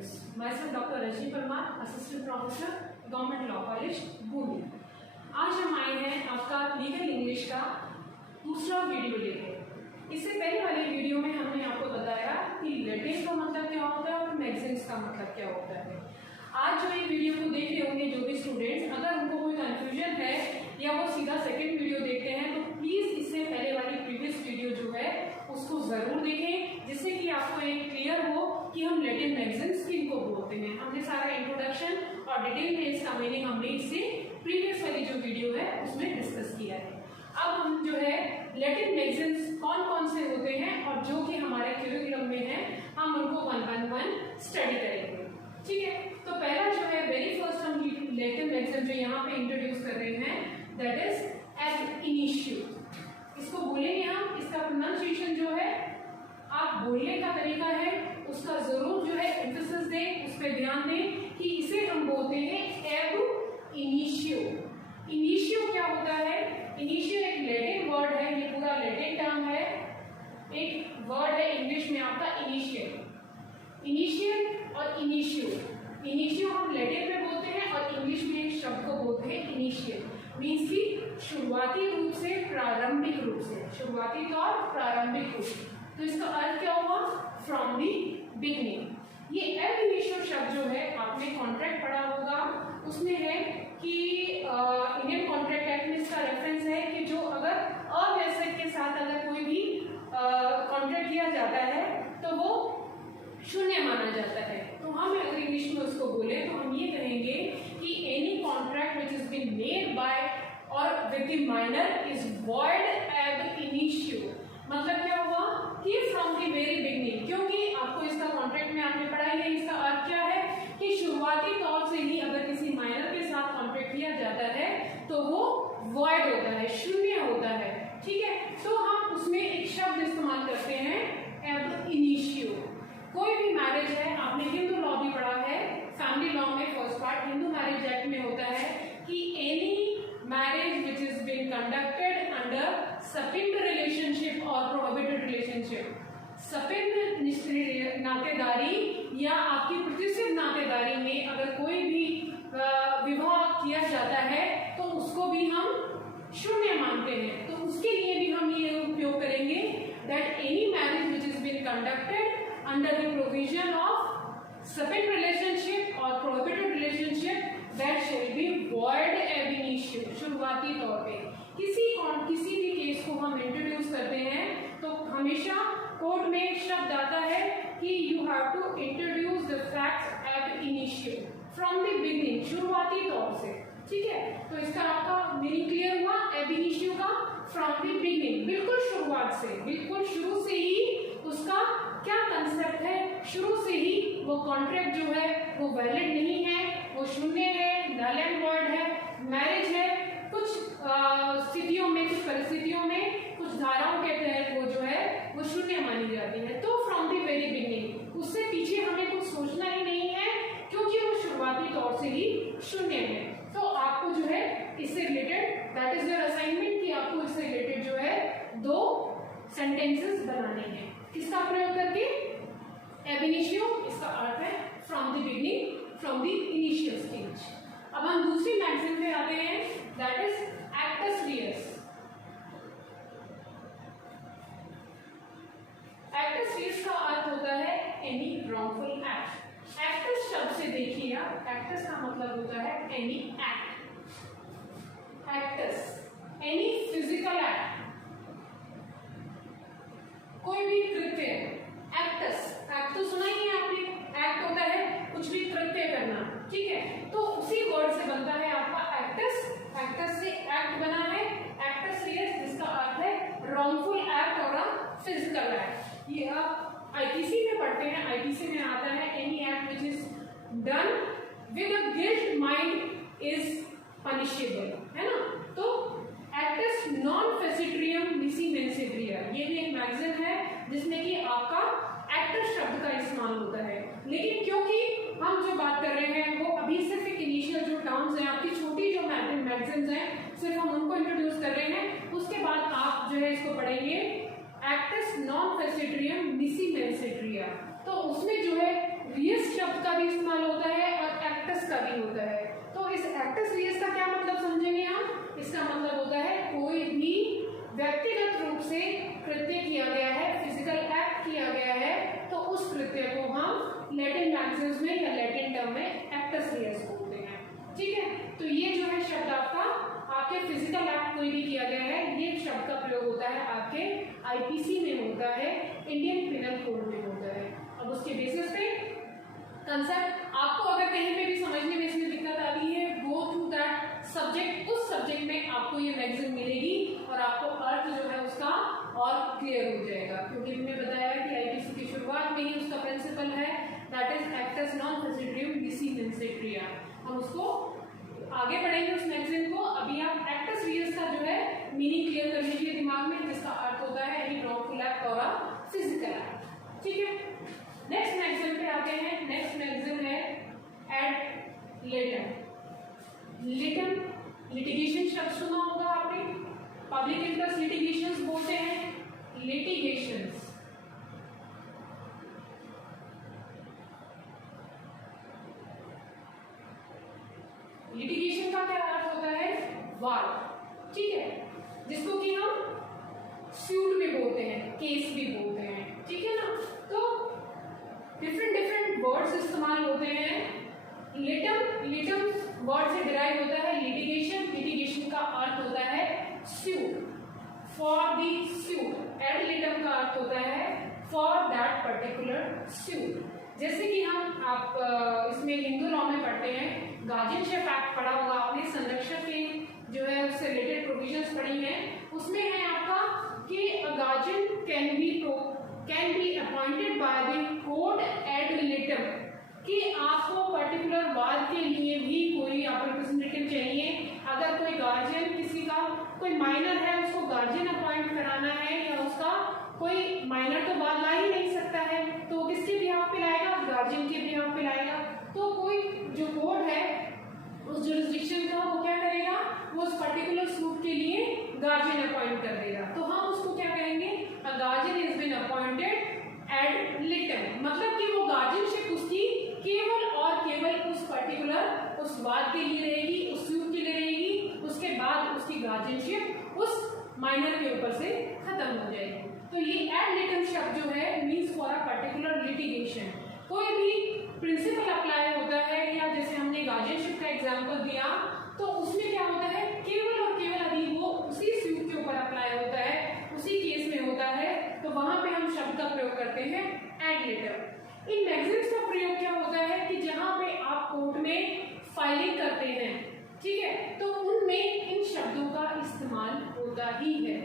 students. Myself Dr. Rajni Parmar, Assistant Professor, Government Law College, Bundi. आज हम आए हैं आपका लीगल इंग्लिश का दूसरा वीडियो लेकर। इससे पहले वाले वीडियो में हमने आपको बताया कि लैटिन का मतलब क्या होता है और मैगजीन्स का मतलब क्या होता है। आज जो ये वीडियो को देख रहे होंगे जो भी स्टूडेंट्स, अगर उनको कोई कंफ्यूजन है या वो सीधा सेकंड वीडियो देखते हैं तो प्लीज़ इससे पहले वाली प्रीवियस वीडियो जो है उसको ज़रूर देखें, जिससे कि आपको एक क्लियर हो कि हम लैटिन मैगजीन्स किनको बोलते हैं। हमने सारा इंट्रोडक्शन और डिटेल में इसका मीनिंग हमने इससे प्रीवियस वाली जो वीडियो है उसमें डिस्कस किया है। अब हम जो है लैटिन मैगजीन्स कौन कौन से होते हैं और जो कि हमारे करिकुलम में है हम उनको वन स्टडी करेंगे। ठीक है, तो पहला जो है वेरी फर्स्ट हम लैटिन मैगजीन जो यहाँ पे इंट्रोड्यूस कर रहे हैं दैट इज एब इनिशियो। इसको बोलेंगे हम, इसका प्रोनाउंसिएशन जो है आप बोलने का तरीका है उसका जरूर जो है एम्फेसिस दें, उस पर ध्यान दें कि इसे हम बोलते हैं एब इनिशियो। इनिशियो क्या होता है? इनिशियो एक लैटिन वर्ड है, ये पूरा लैटिन टर्म है, एक वर्ड है इंग्लिश में आपका इनिशियल। इनिशियल और इनिशियो, इनिशियो हम लैटिन में बोलते हैं और इंग्लिश में एक शब्द को बोलते हैं इनिशियल, मीन्स की शुरुआती रूप से, प्रारंभिक रूप से, शुरुआती तौर, प्रारंभिक रूप। तो इसका अर्थ क्या हुआ? From the beginning. ये एब इनिशियो शब्द जो है आपने कॉन्ट्रैक्ट पढ़ा होगा, उसमें है कि इंडियन कॉन्ट्रैक्ट एक्ट में इसका रेफरेंस है कि जो अगर अवयस्क के साथ अगर कोई भी कॉन्ट्रैक्ट किया जाता है तो वो शून्य माना जाता है। तो हम अगर इंग्लिश में उसको बोले तो हम ये कहेंगे कि any contract which is been made by और with the minor is void ab initio. मतलब क्या हुआ कि फ्रॉम द वेरी बिगनिंग, क्योंकि आपको इसका कॉन्ट्रैक्ट में आपने पढ़ा ही है, इसका अर्थ क्या है कि शुरुआती तौर से ही अगर किसी माइनर के साथ कॉन्ट्रैक्ट किया जाता है तो वो वॉइड होता है, शून्य होता है। ठीक है, तो हम उसमें एक शब्द इस्तेमाल करते हैं एब इनिशियो। कोई भी मैरिज है, आपने हिंदू लॉ भी पढ़ा है, फैमिली लॉ में first part Hindu marriage act में होता है कि any marriage which is been conducted under sapinda relationship और प्रोहिबिटेड रिलेशनशिप। सपिंड नातेदारी या आपकी प्रतिष्ठित नातेदारी में अगर कोई भी विवाह किया जाता है तो उसको भी हम शून्य मानते हैं। तो उसके लिए भी हम ये उपयोग करेंगे that any marriage which is been conducted under the provision of separate relationship or prohibited relationship that shall be void ab initio। शुरुआती तौर पे किसी भी केस को हम इंट्रोड्यूस करते हैं तो हमेशा कोर्ट में एक शब्द आता है कि you have to introduce the facts ab initio, from the beginning, शुरुआती तौर से। ठीक है, तो इसका आपका मीनिंग क्लियर हुआ ab initio का, from the beginning, बिल्कुल शुरुआत से, बिल्कुल शुरू से ही उसका क्या कंसेप्ट है, शुरू से ही वो कॉन्ट्रैक्ट जो है वो वैलिड नहीं है, वो शून्य है, नल एंड वॉइड है, मैरिज है। कुछ स्थितियों में, कुछ परिस्थितियों में, कुछ धाराओं के तहत वो जो है वो शून्य मानी जाती है। तो फ्रॉम द वेरी बिगनिंग, उससे पीछे हमें कुछ सोचना ही नहीं है क्योंकि वो शुरुआती तौर से ही शून्य है। तो आपको जो है इससे related, that is your assignment कि आपको इससे रिलेटेड जो है दो सेंटेंसेस बनाने हैं। किसका प्रयोग करके? एब इनिशियो, इसका अर्थ है from the beginning, from the initial stage. अब हम दूसरी मैगजीन पे आते हैं that is acts Reis. Acts Reis का अर्थ होता है एनी रॉन्गफुल एक्ट। एक्टस शब्द से देखिए आप, एक्टस का मतलब होता है any act. Acts any physical act, कोई भी कृत्य। एक्टस, एक्ट तो सुना ही है आपने, एक्ट होता है कुछ भी कृत्य करना। ठीक है, तो उसी वर्ड से बनता है आपका एक्टस, एक्टस से एक्ट बना है एक्टस रियस, जिसका अर्थ है रॉन्गफुल एक्ट और फिजिकल एक्ट। ये आप आईपीसी में पढ़ते हैं, आईपीसी में आता है any act which is done with a guilt mind is punishable, है ना। तो एक्टस नॉन फेसिट्रियम निसी मेंसेड्रिया, ये भी एक मैगजीन है जिसमें कि आपका एक्टस शब्द का इस्तेमाल होता है। लेकिन क्योंकि हम जो बात कर रहे हैं वो अभी सिर्फ एक इनिशियल जो टर्म्स हैं, आपकी छोटी जो मैगजीन्स हैं, सिर्फ हम उनको इंट्रोड्यूस कर रहे हैं। उसके बाद आप जो है इसको पढ़ेंगे एक्टस नॉन फेसिट्रियम निसी मेंसेड्रिया। तो उसमें जो है रियस शब्द का भी इस्तेमाल होता है और एक्टस का भी होता है। तो इस एक्टस रियस का क्या मतलब समझेंगे हम? इसका मतलब होता है कोई भी व्यक्तिगत रूप से कृत्य किया गया है, फिजिकल एक्ट किया गया है, तो उस कृत्य को हम लैटिन मैक्सिम्स में या लैटिन टर्म में एक्टस रियस बोलते हैं। ठीक है, तो ये जो है शब्द आपके फिजिकल एक्ट कोई भी किया गया है, ये शब्द का प्रयोग होता है आपके आईपीसी में होता है, इंडियन पिनल कोड में होता है। अब उसके बेसिस पे कंसेप्ट आपको अगर कहीं पे भी समझने में इसमें दिक्कत आती है, गो थ्रू दैट सब्जेक्ट, उस सब्जेक्ट में आपको ये मैगजीन मिलेगी और आपको अर्थ जो है उसका और क्लियर हो जाएगा, क्योंकि हमने बताया कि आईपीसी की शुरुआत में ही उसका प्रिंसिपल है दैट इज एक्टस नॉन फेसिट्रियम डिसीमेंसेट्रिया। हम उसको आगे बढ़ेंगे उस मैगजीन को। अभी आप एक्टस रियस का जो है मीनिंग क्लियर कर लीजिए दिमाग में, जिसका अर्थ होता है एनी रॉन्गफुल एक्ट और फिजिकल एक्ट। ठीक है, नेक्स्ट मैगजीन पे आते हैं। नेक्स्ट मैगजीन है एड लिटम। लिटम लिटिगेशन शब्द सुना होगा आपने, पब्लिक इंटरेस्ट लिटिगेशंस बोलते हैं, लिटिगेशंस। लिटिगेशन का क्या अर्थ होता है? वाद। ठीक है, जिसको कि हम सूट भी बोलते हैं, केस भी बोलते हैं। ठीक है ना, तो डिफरेंट वर्ड्स इस्तेमाल होते हैं। लिटम वर्ड से डिराइव होता है लिटिगेशन। लिटिगेशन का अर्थ होता है suit, for the suit. Ad litem का अर्थ होता है फॉर दैट पर्टिकुलर सूट। जैसे कि आप इसमें हिंदू लॉ में पढ़ते हैं, गार्जियनशिप एक्ट पढ़ा होगा आपने, संरक्षक के जो है उससे रिलेटेड प्रोविजंस पढ़ी हैं। उसमें है आपका कि guardian can be appointed by the court ad litem, कि आपको पर्टिकुलर वाद के लिए भी कोई रिप्रेजेंटेटिव चाहिए। अगर कोई गार्जियन किसी का कोई माइनर है, उसको गार्जियन अपॉइंट कराना है, या उसका कोई माइनर तो वाद ला ही नहीं सकता है, तो किसके बिहाफ पे लाएगा? गार्जियन के बिहाफ पे लाएगा। तो कोई जो कोर्ट है उस जुरिस्डिक्शन का वो क्या करेगा? वो उस पर्टिकुलर सूट के लिए गार्जियन अपॉइंट कर देगा। तो हम उसको क्या कहेंगे? A guardian is been appointed ad litem, मतलब कि वो गार्जियनशिप उसकी केवल और केवल उस पर्टिकुलर उस वाद के लिए रहेगी, उस सूट के लिए रहेगी। उसके बाद उसकी गार्जियनशिप उस माइनर के ऊपर से खत्म हो जाएगी। तो ये एड लिटम शब्द जो है means for a particular litigation. कोई भी प्रिंसिपल अप्लाई होता है, या जैसे हमने गार्जियनशिप का एग्जांपल दिया, तो उसमें क्या होता है? केवल और केवल अभी वो उसी सूट के ऊपर अप्लाई होता है, उसी केस में होता है, तो वहां पे हम शब्द का प्रयोग करते हैं एड लिटम। इन मैगजीन्स का प्रयोग क्या होता है कि जहां पे आप कोर्ट में फाइलिंग करते हैं, ठीक है, तो उनमें इन शब्दों का इस्तेमाल होता ही है।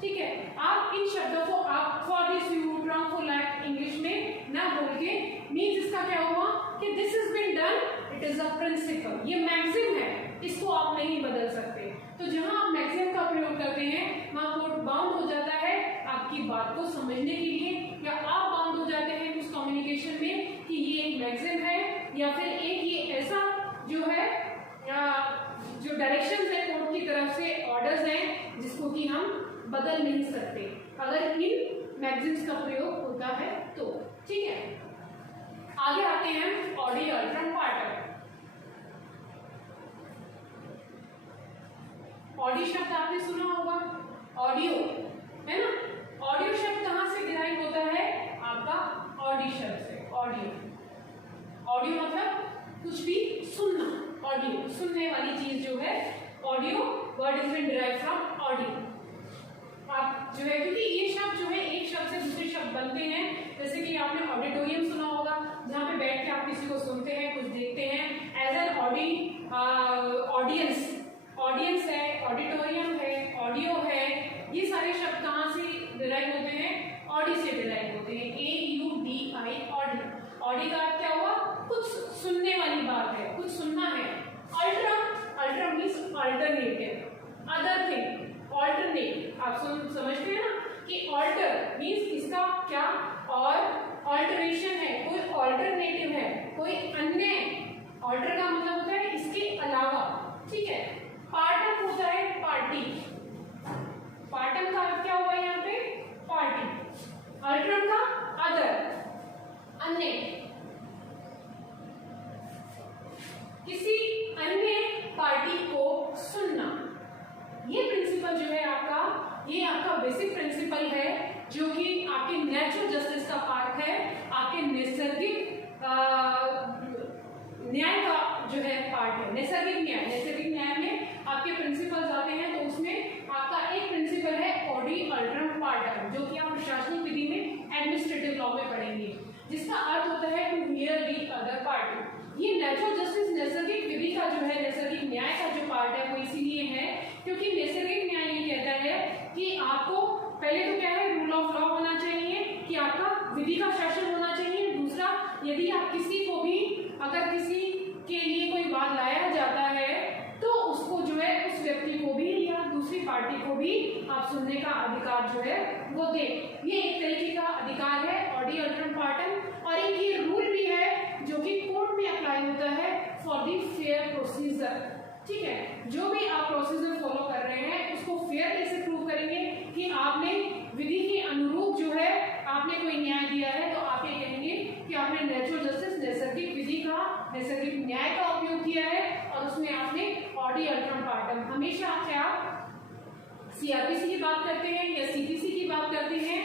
ठीक है, आप इन शब्दों को आप for this suit, wrongful act English में ना बोल के, मीन्स इसका क्या हुआ कि this is been done, it is a principle, ये मैक्सिम है, इसको आप नहीं बदल सकते। तो जहां आप मैक्सिम का प्रयोग करते हैं वहां कोर्ट बाउंड हो जाता है आपकी बात को समझने के लिए, या आप बाउंड हो जाते हैं उस कम्युनिकेशन में कि ये एक मैक्सिम है, या फिर एक ये ऐसा जो है जो डायरेक्शंस है कोर्ट की तरफ से, ऑर्डर्स हैं, जिसको कि हम बदल नहीं सकते अगर इन मैगजीन्स का प्रयोग होता है तो। ठीक है, आगे आते हैं ऑडियो अल्ट्रम पार्ट। ऑडियो शब्द आपने सुना होगा, ऑडियो है ना। ऑडियो शब्द कहां से डिराइव होता है? आपका ऑडियो शब्द से। ऑडियो मतलब कुछ भी सुनना, ऑडियो सुनने वाली चीज जो है, audio word is been derived from audio. आप जो है, क्योंकि ये शब्द जो है एक शब्द से दूसरे शब्द बनते हैं, जैसे कि आपने ऑडिटोरियम सुना होगा, जहाँ पे बैठ के आप किसी को सुनते हैं, कुछ देखते हैं, एज एन ऑडियंस। ऑडियंस है, ऑडिटोरियम है, ऑडियो है, ये सारे शब्द कहाँ से डिराइव होते हैं? ऑडी से डिराइव होते हैं, AUDI, ऑडी। ऑडी का अर्थ क्या हुआ? कुछ सुनने वाली बात है, कुछ सुनना है। Alterum means alternative, other thing, alternate. आप समझते हैं ना कि ऑल्टर मीन्स इसका क्या, और ऑल्टरेशन है, कोई ऑल्टरनेटिव है, कोई अन्य। ऑल्टर का मतलब होता है इसके अलावा। ठीक है, पार्टम होता है पार्टी, पार्टम का अर्थ क्या हुआ यहाँ पे? पार्टी। अल्ट्रम का अदर, अन्य। लॉ में पढ़ेंगे, जिसका अर्थ होता है to hear the other party. ये नेचुरल जस्टिस नैसर्गिक विधि का जो है, नैसर्गिक न्याय का जो पार्ट है वो इसीलिए है क्योंकि नैसर्गिक न्याय ये कहता है कि आपको पहले तो क्या है, रूल ऑफ लॉ होना चाहिए कि आपका विधि का शासन होना चाहिए। दूसरा, यदि आप किसी को भी अगर किसी के लिए कोई बात लाया जाता है तो उसको जो है उस व्यक्ति को भी या दूसरी पार्टी को भी आप सुनने का अधिकार जो है वो दे। ये एक तरीके का अधिकार है ऑडी अल्टरम पार्टम, और एक ये रूल भी है जो कि कोर्ट में अप्लाई होता है फॉर द फेयर प्रोसीजर। ठीक है, जो भी आप प्रोसीजर फॉलो कर रहे हैं उसको फेयर कैसे प्रूव करेंगे कि आपने विधि के अनुरूप जो है आपने कोई न्याय दिया है, तो आप ये कहेंगे कि आपने नेचुरल जस्टिस नैसर्गिक विधि का, नैसर्गिक न्याय का उपयोग किया है और उसमें आपने ऑडी अल्टरम पार्टम। हमेशा चाहे आप सीआरपीसी की बात करते हैं या सीपीसी की बात करते हैं,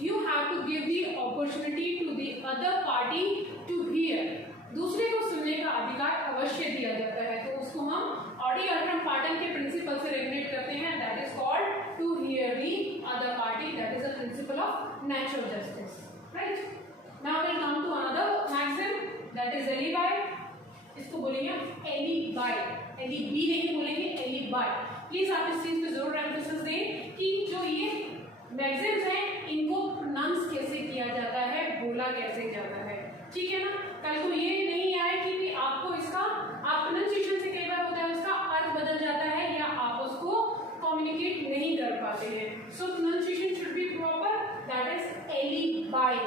you have to give the opportunity to the other party to hear. दूसरे को सुनने का अधिकार अवश्य दिया जाता है, तो उसको हम ऑडी अल्टरम पार्टम के प्रिंसिपल से रेगुलेट करते हैं, that is called to hear the other party, that is the principle of natural justice, right. Now will come to another maxim, that is alibi. इसको बोलेंगे एलिबाई, एलिबी नहीं बोलेंगे, alibi. Please आप इस चीज पे जरूर एम्फेसिस दें कि जो ये मैक्सिम्स हैं इनको प्रोनाउंस कैसे किया जाता है, बोला कैसे जाता है, ठीक है ना। कल को ये नहीं आए कि आपको इसका, आप प्रोनाउंसिएशन से कई बार होता है उसका अर्थ बदल जाता है या आप उसको कम्युनिकेट नहीं कर पाते हैं। So pronunciation should be proper, that is alibi.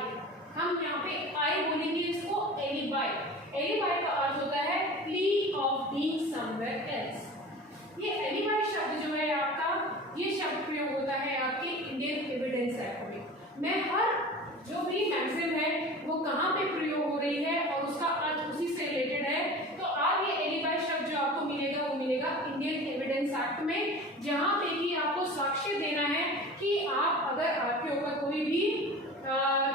हम यहाँ पे आई बोलेंगे इसको एलिबाई। एलिबाई का अर्थ होता है plea of being somewhere else. ये एलिबाई शब्द जो है आपका, ये शब्द प्रयोग होता है आपके इंडियन एविडेंस एक्ट में। मैं हर जो भी मैक्सिम है वो कहाँ पे प्रयोग हो रही है और उसका अर्थ उसी से रिलेटेड है, तो आप ये एलिबाई शब्द जो आपको मिलेगा वो मिलेगा इंडियन एविडेंस एक्ट में, जहाँ पे कि आपको साक्ष्य देना है कि आप अगर आपके ऊपर कोई भी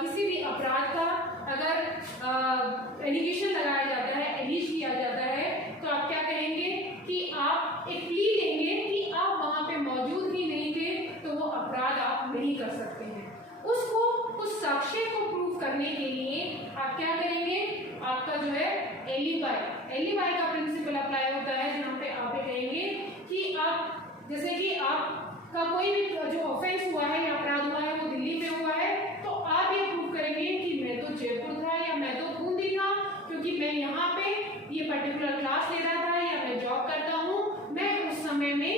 किसी भी अपराध का अगर एलिगेशन लगाया जाता है, एलिज किया जाता है, तो आप क्या कहेंगे कि आप एक प्ली लेंगे कि आप वहां पे मौजूद ही नहीं थे, तो वो अपराध आप नहीं कर सकते हैं। उसको, उस साक्ष्य को प्रूव करने के लिए आप क्या करेंगे, आपका जो है एलिबाई, एलिबाई का प्रिंसिपल अप्लाई होता है, जहाँ पे आप ये कहेंगे कि आप, जैसे कि आपका कोई भी जो ऑफेंस हुआ है या अपराध हुआ है वो दिल्ली में हुआ है, तो आप ये प्रूव करेंगे कि मैं तो जयपुर था या मैं तो बूंदी था, क्योंकि मैं यहाँ पे ये पर्टिकुलर क्लास ले रहा था या मैं जॉब करता हूँ, मैं उस समय में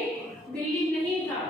दिल्ली नहीं था,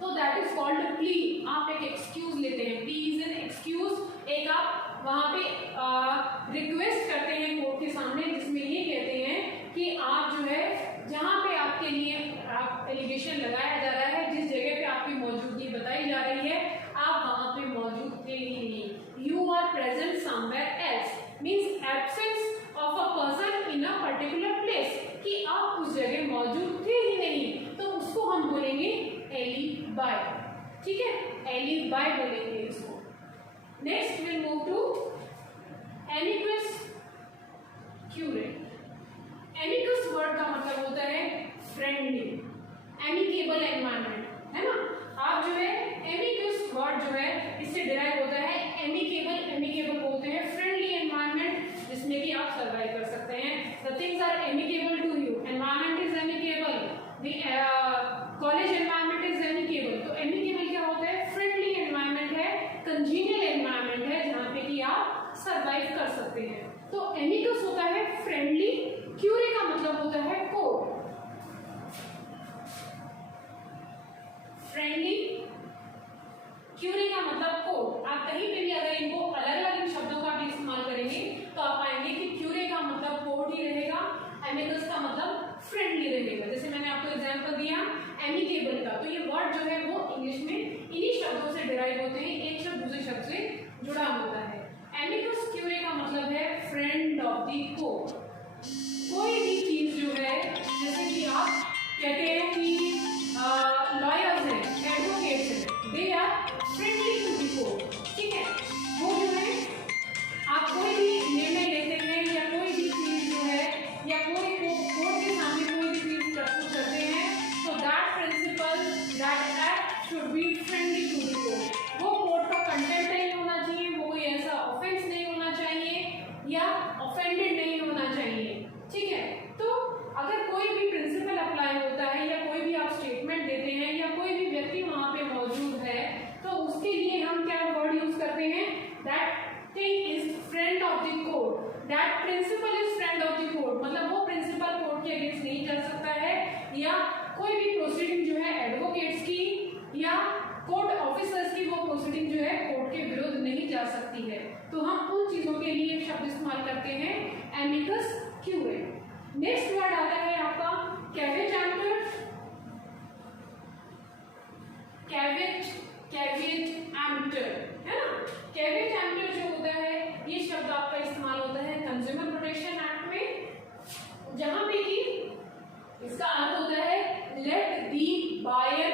तो दैट इज कॉल्ड प्ली। आप एक एक्सक्यूज लेते हैं, प्ली इज एन एक्सक्यूज, एक आप वहाँ पे रिक्वेस्ट करते हैं कोर्ट के सामने, जिसमें ये कहते हैं कि आप जो है जहाँ पे आपके लिए आप एलिगेशन लगाया जा रहा है, जिस जगह पे आपकी मौजूदगी बताई जा रही है, आप वहाँ पे मौजूद थे ही नहीं। You are present somewhere else means absence of a person in a particular place, कि आप उस जगह मौजूद थे ही नहीं, तो उसको हम बोलेंगे एलिबाई, ठीक है, एलिबाई बोलेंगे इसको। Next will move to amicus curiae. Amicus word का मतलब होता है फ्रेंडली, एमिकेबल एनवायरनमेंट, है ना। आप जो है एमिकस वर्ड जो है इससे डिराइव होता है एमिकेबल, एमिकेबल बोलते हैं फ्रेंडली एनवायरनमेंट, जिसमें कि आप सर्वाइव कर सकते हैं। The things are amicable to you, environment is amicable, the college environment is amicable. तो एमिकेबल क्या होता है, फ्रेंडली एनवायरनमेंट है, कंजीनियल एनवायरनमेंट है, जहाँ पे कि आप सर्वाइव कर सकते हैं। तो एमिकस होता है फ्रेंडली, क्यूरे का मतलब होता है कोर्ट। फ्रेंडली, क्यूरे का मतलब कोर्ट। आप कहीं पे भी अगर इनको अलग अलग इन शब्दों का भी इस्तेमाल करेंगे तो आप पाएंगे कि क्यूरे का मतलब कोर्ट ही रहेगा, एमिकस का मतलब फ्रेंडली रहेगा। जैसे मैंने आपको एग्जांपल दिया एमिकेबल का, तो ये वर्ड जो है वो इंग्लिश में इन्हीं शब्दों से डिराइव होते हैं, एक शब्द दूसरे शब्द से जुड़ा होता है। एमिकस क्यूरे का मतलब है फ्रेंड ऑफ द कोर्ट। कोई भी चीज जो है, जैसे कि आप कहते हैं कि लॉयर्स हैं, एडवोकेट्स हैं, they are friendly to the court, ठीक है। वो जो है आप कोई भी निर्णय लेते हैं या कोई भी चीज जो है या कोई कोर्ट के सामने कोई भी चीज प्रस्तुत करते हैं, तो that principle, that act should be friendly to the court. वो कोर्ट का कंटेंट नहीं होना चाहिए, वो कोई करते हैं that thing is friend of the court, that principle is friend of the court, मतलब वो प्रिंसिपल कोर्ट के अगेंस्ट नहीं जा सकता है, या कोई भी प्रोसीडिंग जो है एडवोकेट्स की या कोर्ट ऑफिसर्स की, वो प्रोसीडिंग जो है कोर्ट के विरुद्ध नहीं जा सकती है। तो हम उन चीजों के लिए एक शब्द इस्तेमाल करते हैं एमिकस क्यूरे। नेक्स्ट वर्ड आता है आपका कैवेट एम्प्टर। कैवेट एम्प्टर है ना। कैवेट एम्प्टर जो होता है, ये शब्द आपका इस्तेमाल होता है कंज्यूमर प्रोटेक्शन एक्ट में, जहां पे कि इसका अर्थ होता है लेट दी बायर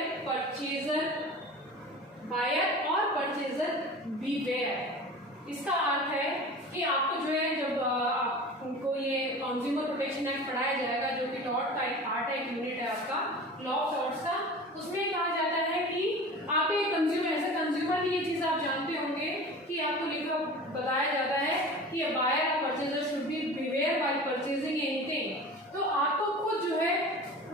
और परचेजर बीवेयर। इसका अर्थ है कि आपको जो है जब आपको ये कंज्यूमर प्रोटेक्शन एक्ट पढ़ाया जाएगा, जो कि टॉर्ट का एक पार्ट है, एक यूनिट है आपका लॉ ऑफ टॉर्ट्स का, उसमें कहा जाता है कि आप एक कंज्यूमर, एज ए कंज्यूमर की ये चीज आप जानते होंगे कि आपको लिखकर बताया जाता है कि बायर और purchaser should be beware while purchasing anything. तो आपको खुद जो है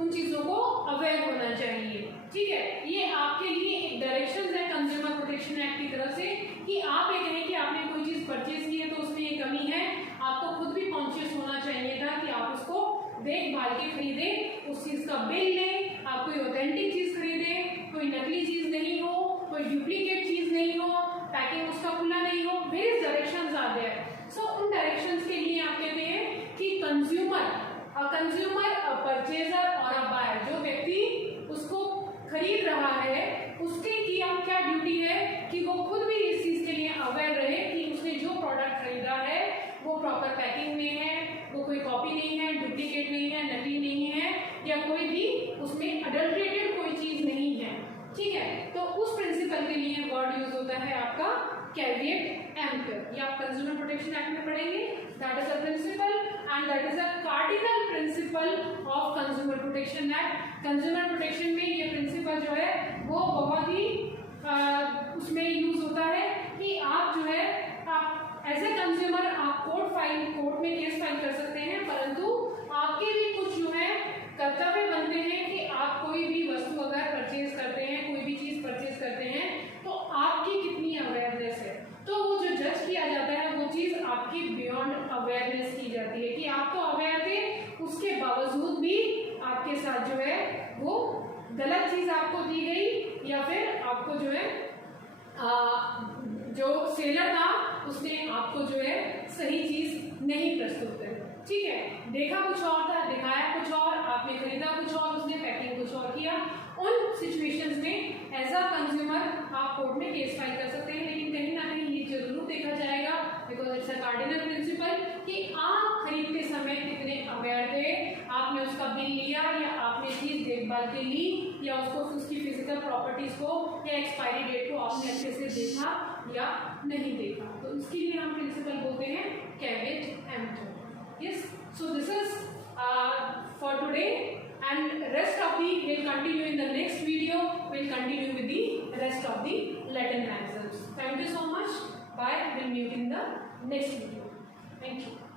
उन चीजों को अवेयर होना चाहिए, ठीक है। ये आपके लिए एक डायरेक्शन है कंज्यूमर प्रोटेक्शन एक्ट की तरफ से कि आप ये कहें कि आपने कोई चीज परचेज की है तो उसमें ये कमी है, आपको खुद भी कॉन्शियस होना चाहिए था कि आप उसको देखभाल के खरीदे, उस चीज का बिल लें, आप कोई ऑथेंटिक चीज खरीदे, कोई नकली चीज नहीं हो, कोई डुप्लीकेट चीज नहीं हो, पैकिंग उसका खुला नहीं हो। Various directions are there. So उन डायरेक्शंस के लिए आप कहते हैं कि कंज्यूमर, अ परचेजर और अ बायर, जो व्यक्ति उसको खरीद रहा है उसके की आप क्या ड्यूटी है कि वो खुद भी इस चीज के लिए अवेयर रहे कि उसने जो प्रोडक्ट खरीदा है वो प्रॉपर पैकिंग में है, वो कोई कॉपी नहीं है, डुप्लीकेट नहीं है, नकली नहीं है, या कोई भी उसमें अडल्ट्रेटेड कोई चीज नहीं है, ठीक है। तो उस प्रिंसिपल के लिए वर्ड यूज होता है आपका कैवेट एम्प्टर। ये आप कंज्यूमर प्रोटेक्शन एक्ट में पढ़ेंगे। That is a principle and that is a cardinal principle of consumer protection act. Consumer protection में ये प्रिंसिपल जो है वो बहुत ही उसमें यूज होता है कि आप जो है आप एज ए कंज्यूमर आप कोर्ट में केस फाइल कर सकते हैं, परंतु आपके भी कुछ जो है कर्तव्य बनते हैं कि आप कोई भी वस्तु अगर परचेज करते हैं, कोई भी चीज परचेज करते हैं, तो आपकी कितनी अवेयरनेस है। तो वो जो जज किया जाता है वो चीज आपकी बियॉन्ड अवेयरनेस की जाती है कि आप तो अवेयर थे, उसके बावजूद भी आपके साथ जो है वो गलत चीज आपको दी गई, या फिर आपको जो है जो सेलर था उसने आपको जो है सही चीज नहीं प्रस्तुत करी, ठीक है। देखा कुछ और था, दिखाया कुछ और, आपने खरीदा कुछ और, उसने पैकिंग कुछ और किया। उन सिचुएशंस में एज अ कंज्यूमर आप कोर्ट में केस फाइल कर सकते हैं, लेकिन कहीं ना कहीं ये जरूर देखा जाएगा, because it's a cardinal principle, कि आप खरीदते समय कितने अवेयर थे, आपने उसका बिल लिया या आपने चीज देखभाल के ली, या उसको उसकी फिजिकल प्रॉपर्टीज को या एक्सपायरी डेट को आपने अच्छे से देखा या नहीं देखा। तो इसके लिए हम प्रिंसिपल बोलते हैं कैवेट emptor. Yes, so this is for today, and rest of the we'll continue in the next video. We'll continue with the rest of the Latin maxims. Thank you so much. Bye. We'll meet in the next video. Thank you.